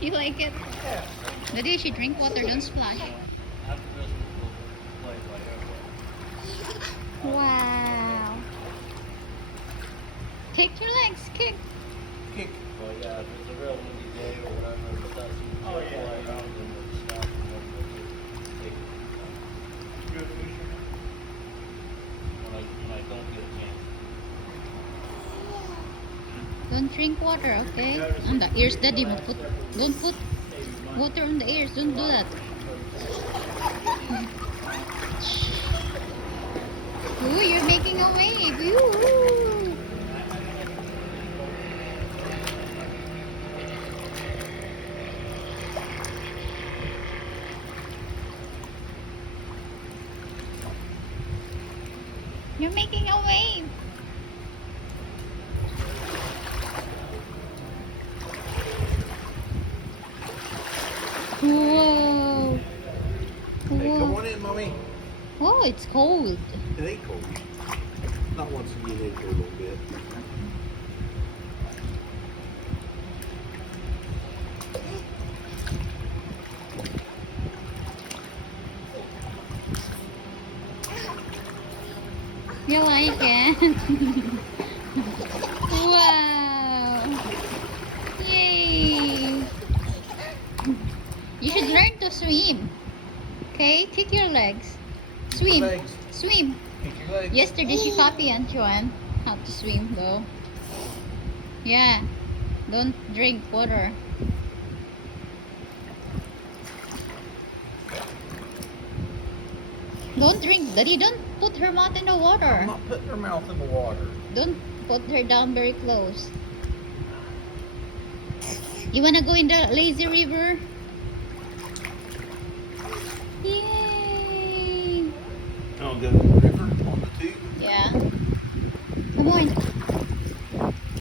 You like it? Daddy, you should drink water, don't splash. Wow. Take your legs, kick. Kick. Well, yeah, if it's a real windy day or whatever, but that's Oh, yeah. around and it's stop and then we'll take it. You a fisherman? When I don't get a chance. Don't drink water, okay? On the ears, Daddy. Don't put water on the ears. Don't do that. Ooh, you're making a wave. Ooh. You're making a wave. Whoa. Hey, come Whoa. on in, mommy. Oh, it's cold. It ain't cold. Not once you get in here a little bit. You like it? Wow. Yay. You should learn to swim. Okay, kick your legs. Swim. Legs. Swim. Kick your legs. Yesterday she copied Antoine how to swim though. Yeah. Don't drink water. Don't drink, Daddy. Don't put her mouth in the I'm water. not putting her mouth in the water. Don't put her down very close. You wanna go in the lazy river? Yay! I'll go to the river on the tube. Yeah. Come on.